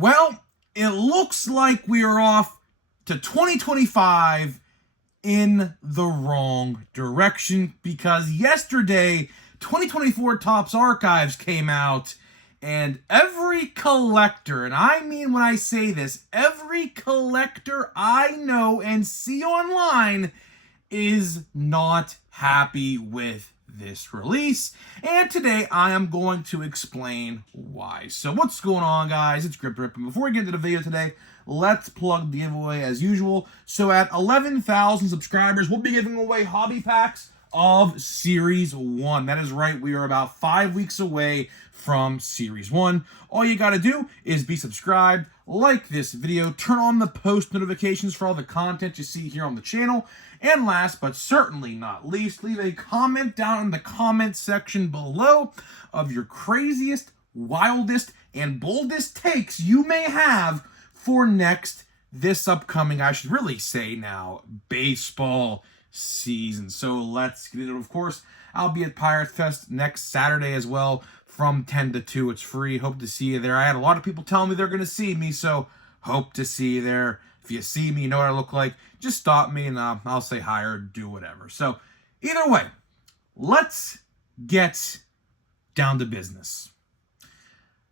Well, it looks like we are off to 2025 in the wrong direction because yesterday 2024 Topps Archives came out and every collector, and I mean when I say this, every collector I know and see online is not happy with this release, and today I am going to explain why. So what's going on, guys? It's Grip Rip, and before we get into the video today, let's plug the giveaway as usual. So at 11,000 subscribers, we'll be giving away hobby packs of Series 1. That is right, we are about 5 weeks away from Series 1. All you gotta do is be subscribed, like this video, turn on the post notifications for all the content you see here on the channel, and last but certainly not least, leave a comment down in the comment section below of your craziest, wildest, and boldest takes you may have for this upcoming, I should really say now, baseball season. So let's get into it. Of course, I'll be at Pirate Fest next Saturday as well from 10 to 2. It's free. Hope to see you there. I had a lot of people telling me they're going to see me, so hope to see you there. If you see me, you know what I look like, just stop me and I'll say hi or do whatever. So either way, let's get down to business.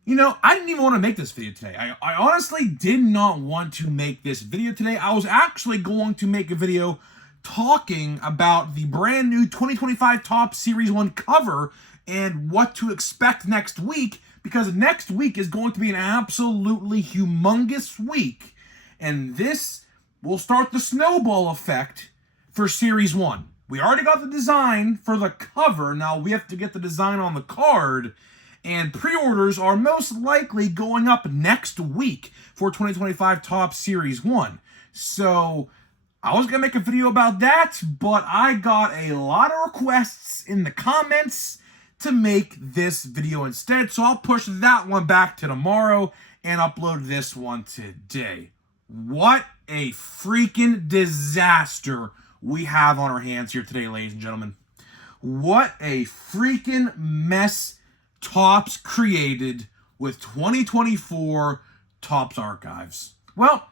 You know, I didn't even want to make this video today. I honestly did not want to make this video today. I was actually going to make a video talking about the brand new 2025 Topps Series 1 cover and what to expect next week, because next week is going to be an absolutely humongous week. And this will start the snowball effect for Series 1. We already got the design for the cover. Now we have to get the design on the card. And pre-orders are most likely going up next week for 2025 Topps Series 1. So I was going to make a video about that, but I got a lot of requests in the comments to make this video instead. So I'll push that one back to tomorrow and upload this one today. What a freaking disaster we have on our hands here today, ladies and gentlemen. What a freaking mess Topps created with 2024 Topps Archives. Well,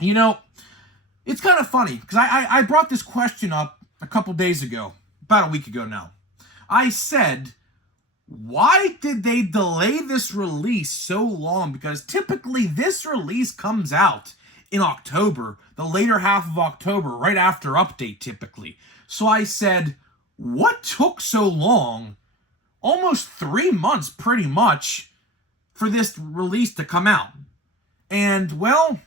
you know, it's kind of funny because I brought this question up a couple days ago, about a week ago now. I said, why did they delay this release so long? Because typically this release comes out in October, the later half of October, right after update typically. So I said, what took so long, almost 3 months pretty much, for this release to come out? And well,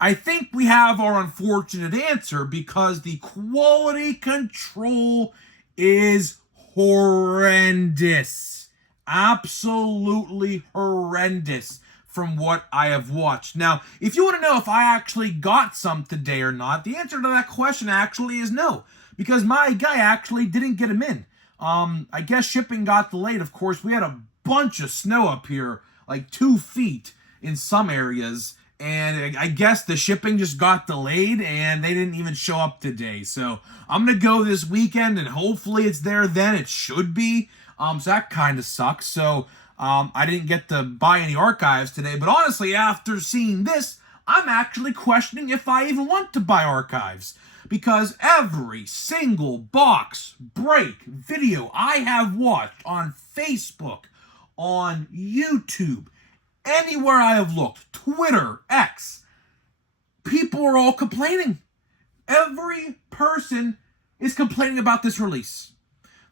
I think we have our unfortunate answer, because the quality control is horrendous. Absolutely horrendous from what I have watched. Now, if you want to know if I actually got some today or not, the answer to that question actually is no, because my guy actually didn't get them in. I guess shipping got delayed. Of course, we had a bunch of snow up here, like 2 feet in some areas, and I guess the shipping just got delayed and they didn't even show up today. So I'm going to go this weekend and hopefully it's there then. It should be. So that kind of sucks. So I didn't get to buy any archives today. But honestly, after seeing this, I'm actually questioning if I even want to buy archives, because every single box break video I have watched on Facebook, on YouTube, anywhere I have looked, Twitter, X, people are all complaining. Every person is complaining about this release.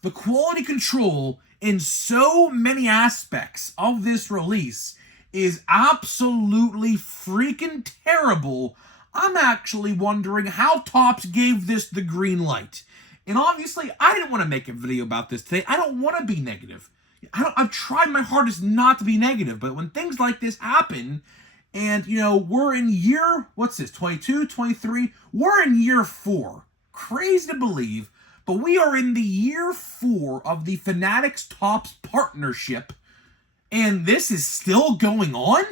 The quality control in so many aspects of this release is absolutely freaking terrible. I'm actually wondering how Topps gave this the green light. And obviously, I didn't want to make a video about this today. I don't want to be negative. I've tried my hardest not to be negative, but when things like this happen, and, you know, we're in year, what's this, 22, 23? We're in year 4. Crazy to believe, but we are in the year 4 of the Fanatics Topps partnership, and this is still going on?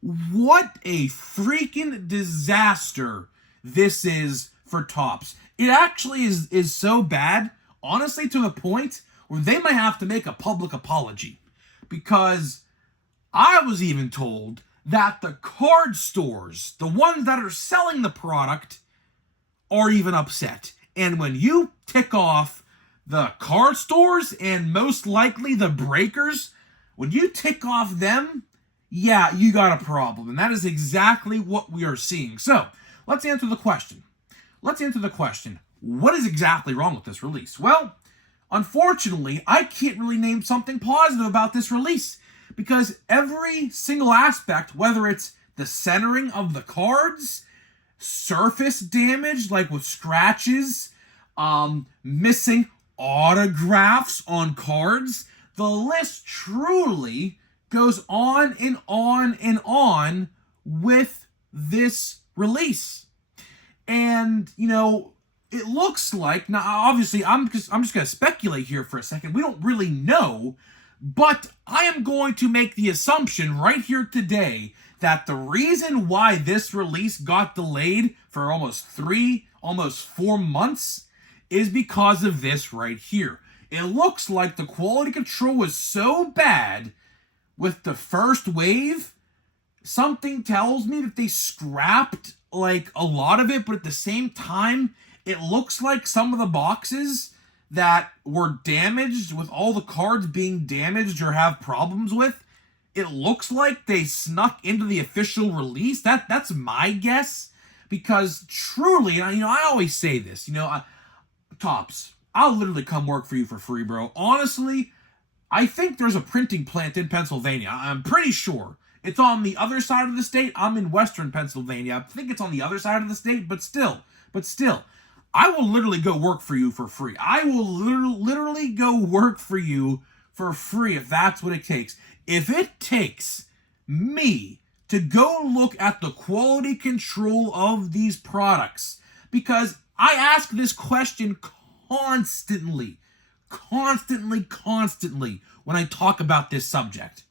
What a freaking disaster this is for Topps. It actually is so bad, honestly, to the point where they might have to make a public apology, because I was even told that the card stores, the ones that are selling the product, are even upset. And when you tick off the card stores and most likely the breakers, when you tick off them, yeah, you got a problem. And that is exactly what we are seeing. So let's answer the question. What is exactly wrong with this release? Well, unfortunately, I can't really name something positive about this release because every single aspect, whether it's the centering of the cards, surface damage, like with scratches, missing autographs on cards, the list truly goes on and on and on with this release. And, it looks like, now obviously I'm just going to speculate here for a second. We don't really know, but I am going to make the assumption right here today that the reason why this release got delayed for almost 4 months is because of this right here. It looks like the quality control was so bad with the first wave, something tells me that they scrapped like a lot of it, but at the same time, it looks like some of the boxes that were damaged, with all the cards being damaged or have problems with, it looks like they snuck into the official release. That's my guess, because truly, I always say this, Topps, I'll literally come work for you for free, bro. Honestly, I think there's a printing plant in Pennsylvania. I'm pretty sure. It's on the other side of the state. I'm in Western Pennsylvania. I think it's on the other side of the state, but still, I will literally go work for you for free. I will literally go work for you for free if that's what it takes. If it takes me to go look at the quality control of these products, because I ask this question constantly when I talk about this subject.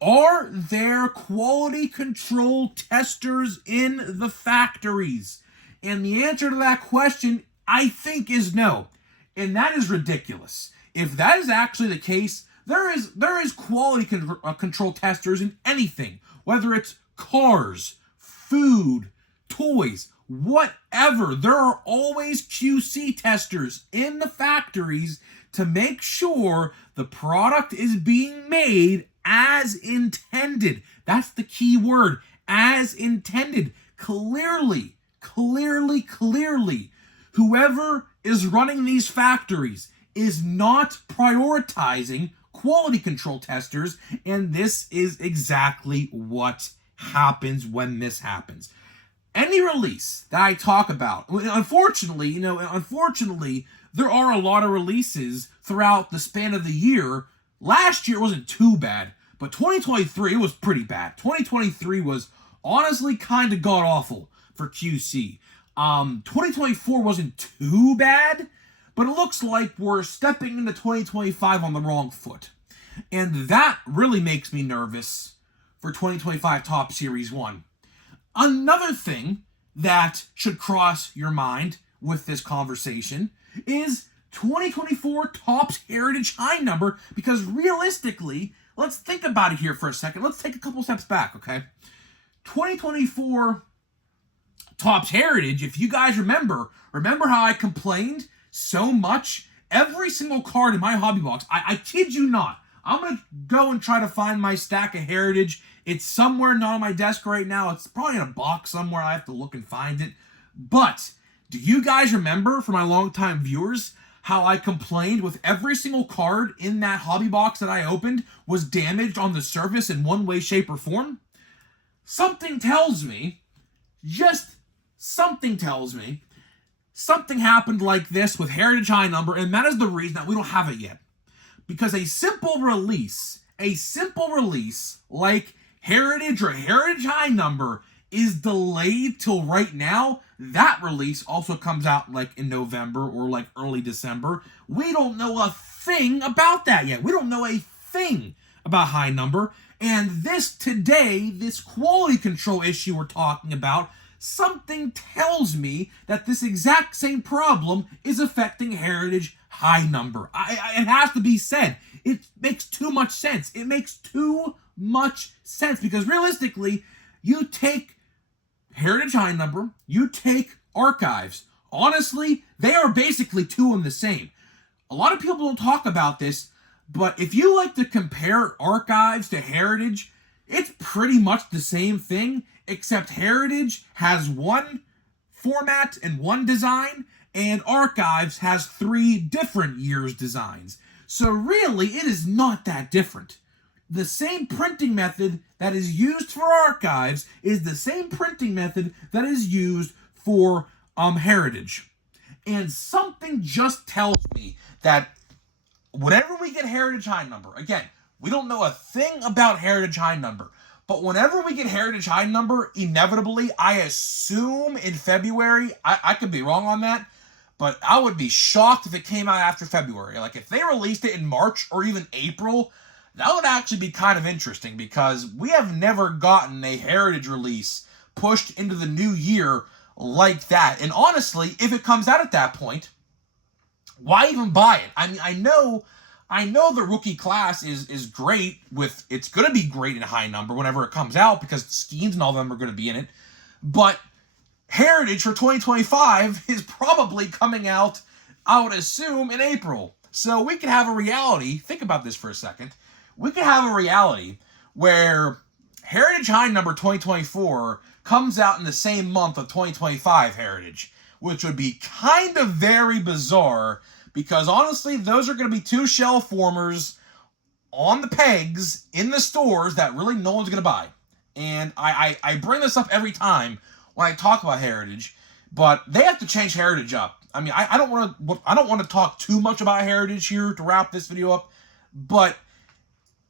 Are there quality control testers in the factories? And the answer to that question, I think, is no. And that is ridiculous. If that is actually the case, there is quality control testers in anything, whether it's cars, food, toys, whatever. There are always QC testers in the factories to make sure the product is being made as intended. That's the key word, as intended. Clearly, whoever is running these factories is not prioritizing quality control testers, and this is exactly what happens when this happens. Any release that I talk about, unfortunately, there are a lot of releases throughout the span of the year. Last year wasn't too bad, but 2023 was pretty bad. 2023 was honestly kind of god-awful for QC. 2024 wasn't too bad, but it looks like we're stepping into 2025 on the wrong foot. And that really makes me nervous for 2025 Topps Series 1. Another thing that should cross your mind with this conversation is 2024 Topps Heritage High number, because realistically, let's think about it here for a second. Let's take a couple steps back, okay? 2024 Topps Heritage, if you guys remember how I complained so much? Every single card in my hobby box, I kid you not, I'm going to go and try to find my stack of Heritage. It's somewhere not on my desk right now. It's probably in a box somewhere. I have to look and find it. But do you guys remember, for my longtime viewers, how I complained with every single card in that hobby box that I opened was damaged on the surface in one way, shape, or form? Something tells me, something happened like this with Heritage High number, and that is the reason that we don't have it yet. Because a simple release like Heritage or Heritage High number is delayed till right now. That release also comes out like in November or like early December. We don't know a thing about that yet. We don't know a thing about High number. And this quality control issue we're talking about, something tells me that this exact same problem is affecting Heritage High number. It has to be said. It makes too much sense. It makes too much sense, because realistically, you take Heritage High Number, you take Archives. Honestly, they are basically two in the same. A lot of people don't talk about this, but if you like to compare Archives to Heritage, it's pretty much the same thing, except Heritage has one format and one design, and Archives has 3 different years' designs. So really, it is not that different. The same printing method that is used for Archives is the same printing method that is used for Heritage. And something just tells me that whenever we get Heritage High Number, again, we don't know a thing about Heritage High Number, but whenever we get Heritage High Number, inevitably, I assume in February, I could be wrong on that, but I would be shocked if it came out after February. Like, if they released it in March or even April, that would actually be kind of interesting, because we have never gotten a Heritage release pushed into the new year like that. And honestly, if it comes out at that point, why even buy it? I mean, I know the rookie class is great it's going to be great in High Number whenever it comes out, because Skeens and all of them are going to be in it. But Heritage for 2025 is probably coming out, I would assume, in April. So we could have a reality, think about this for a second, we could have a reality where Heritage High Number 2024 comes out in the same month of 2025 Heritage, which would be kind of very bizarre, because honestly, those are going to be 2 shelf warmers on the pegs in the stores that really no one's going to buy. And I bring this up every time when I talk about Heritage, but they have to change Heritage up. I mean, I don't want to talk too much about Heritage here to wrap this video up, but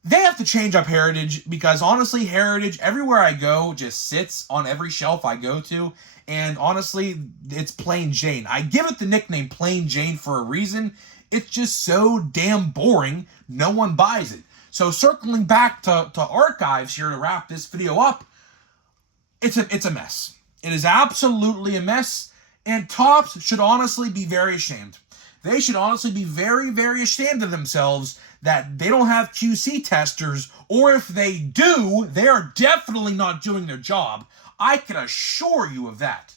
they have to change up Heritage, because honestly, Heritage, everywhere I go, just sits on every shelf I go to, and honestly, it's Plain Jane. I give it the nickname Plain Jane for a reason. It's just so damn boring, no one buys it. So circling back to Archives here to wrap this video up, it's a mess. It is absolutely a mess, and Topps should honestly be very ashamed. They should honestly be very, very ashamed of themselves that they don't have QC testers, or if they do, they are definitely not doing their job. I can assure you of that.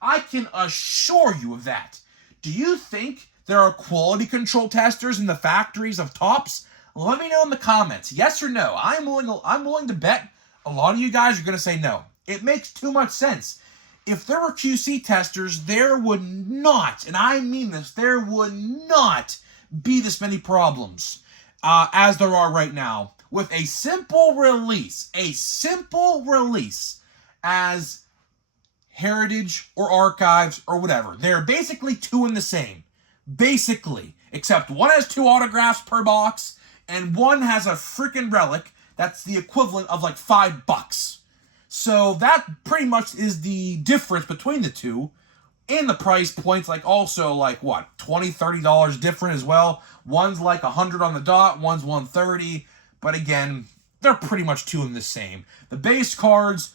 I can assure you of that. Do you think there are quality control testers in the factories of Topps? Let me know in the comments, yes or no. I'm willing to bet a lot of you guys are going to say no. It makes too much sense. If there were QC testers, there would not, and I mean this, there would not be this many problems as there are right now with a simple release as Heritage or Archives or whatever. They're basically 2 in the same. Basically. Except one has 2 autographs per box, and one has a freaking relic that's the equivalent of like $5. So that pretty much is the difference between the two. And the price points, like, also like what, $20, $30 different as well. One's like $100 on the dot, one's $130. But again, they're pretty much 2 in the same. The base cards,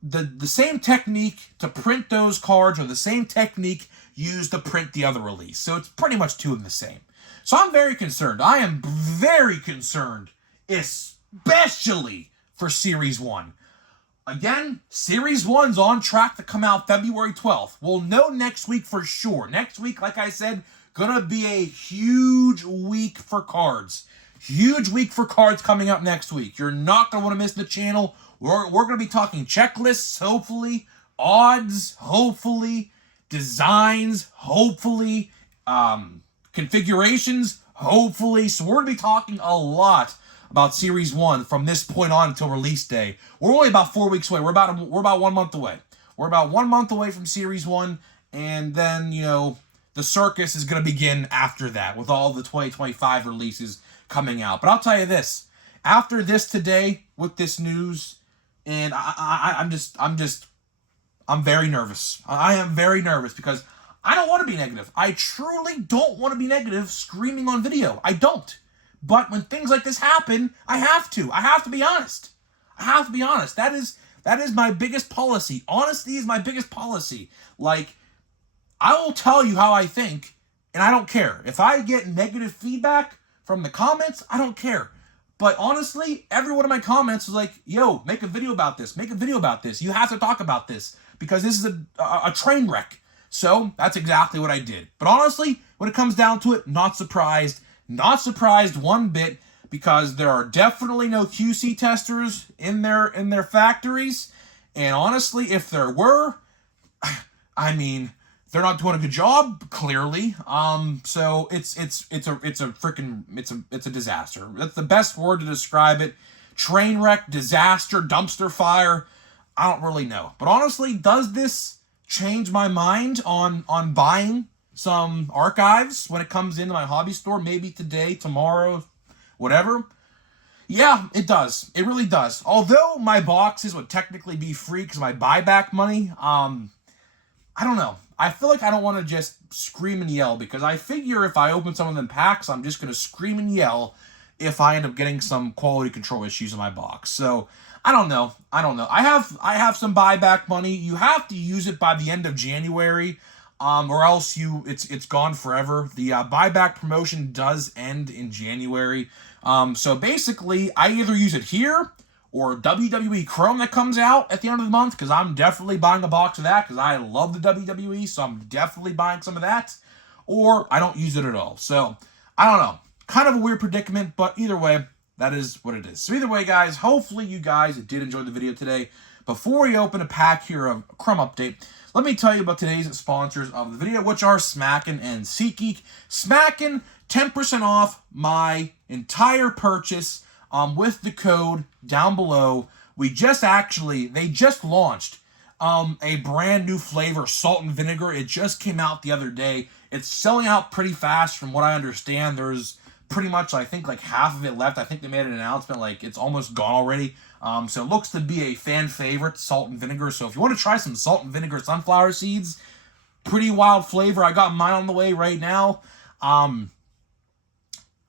the same technique to print those cards, or the same technique used to print the other release. So it's pretty much 2 in the same. So I'm very concerned. I am very concerned, especially for Series 1. Again, Series 1's on track to come out February 12th. We'll know next week for sure. Next week, like I said, gonna be a huge week for cards. Huge week for cards coming up next week. You're not gonna want to miss the channel. We're gonna be talking checklists, hopefully, odds, hopefully, designs, hopefully, configurations, hopefully. So we're gonna be talking a lot about Series 1 from this point on until release day. We're only about 4 weeks away. We're about 1 month away. We're about 1 month away from Series 1, and then, you know, the circus is going to begin after that with all the 2025 releases coming out. But I'll tell you this, after this today with this news, and I'm very nervous. I am very nervous, because I don't want to be negative. I truly don't want to be negative screaming on video. I don't. But when things like this happen, I have to. I have to be honest. I have to be honest. That is my biggest policy. Honesty is my biggest policy. Like, I will tell you how I think, and I don't care. If I get negative feedback from the comments, I don't care. But honestly, every one of my comments was like, yo, make a video about this. Make a video about this. You have to talk about this because this is a train wreck. So that's exactly what I did. But honestly, when it comes down to it, not surprised. Not surprised one bit because there are definitely no QC testers in their factories. And honestly, if there were, I mean, they're not doing a good job, clearly. So it's a disaster. That's the best word to describe it. Train wreck, disaster, dumpster fire. I don't really know. But honestly, does this change my mind on buying some archives when it comes into my hobby store? Maybe today, tomorrow, whatever. Yeah, it does. It really does. Although my boxes would technically be free because of my buyback money, I don't know. I feel like I don't want to just scream and yell because I figure if I open some of them packs, I'm just going to scream and yell if I end up getting some quality control issues in my box. So I don't know. I have some buyback money. You have to use it by the end of January, or else it's gone forever. The buyback promotion does end in January. So basically, I either use it here or WWE Chrome that comes out at the end of the month, because I'm definitely buying a box of that because I love the WWE, so I'm definitely buying some of that, or I don't use it at all. So, I don't know. Kind of a weird predicament, but either way, that is what it is. So either way, guys, hopefully you guys did enjoy the video today. Before we open a pack here of Chrome Update, let me tell you about today's sponsors of the video, which are Smackin' and SeatGeek. Smackin', 10% off my entire purchase with the code down below. They just launched a brand new flavor, salt and vinegar. It just came out the other day. It's selling out pretty fast from what I understand. There's pretty much, I think, like half of it left. I think they made an announcement like it's almost gone already. So it looks to be a fan favorite, salt and vinegar. So if you want to try some salt and vinegar sunflower seeds, pretty wild flavor. I got mine on the way right now.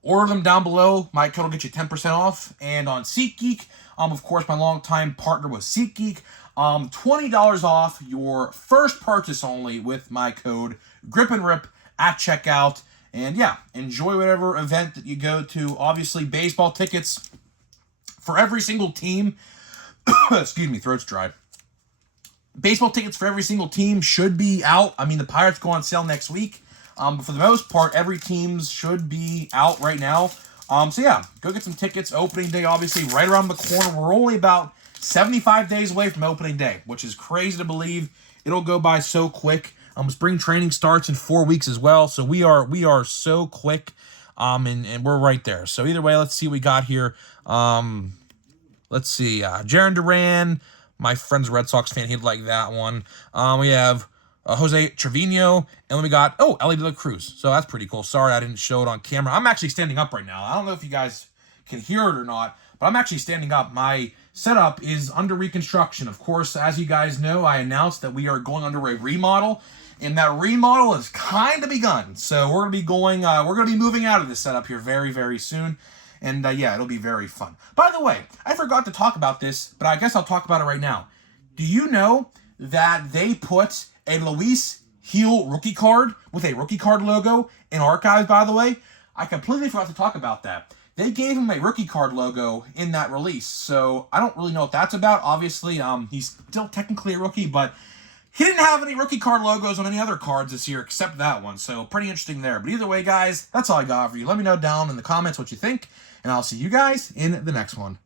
Order them down below. My code will get you 10% off. And on SeatGeek, of course, my longtime partner was SeatGeek. $20 off your first purchase only with my code Grip and Rip at checkout. And yeah, enjoy whatever event that you go to. Obviously, baseball tickets for every single team. Excuse me, throat's dry. Baseball tickets for every single team should be out. I mean, the Pirates go on sale next week. But for the most part, every team's should be out right now. So yeah, go get some tickets. Opening day, obviously, right around the corner. We're only about 75 days away from opening day, which is crazy to believe. It'll go by so quick. Spring training starts in 4 weeks as well. So we are so quick. And we're right there. So either way, let's see what we got here. Let's see. Jarren Duran, my friend's a Red Sox fan. He'd like that one. We have Jose Trevino, and then we got, Ellie De La Cruz. So that's pretty cool. Sorry I didn't show it on camera. I'm actually standing up right now. I don't know if you guys can hear it or not, but I'm actually standing up. My setup is under reconstruction. Of course, as you guys know, I announced that we are going under a remodel, and that remodel has kind of begun. So we're going to be going, we're going to be moving out of this setup here very, very soon. And yeah, it'll be very fun. By the way, I forgot to talk about this, but I guess I'll talk about it right now. Do you know that they put a Luis Gil rookie card with a rookie card logo in archives, by the way? I completely forgot to talk about that. They gave him a rookie card logo in that release, so I don't really know what that's about. Obviously, he's still technically a rookie, but he didn't have any rookie card logos on any other cards this year except that one, so pretty interesting there. But either way, guys, that's all I got for you. Let me know down in the comments what you think, and I'll see you guys in the next one.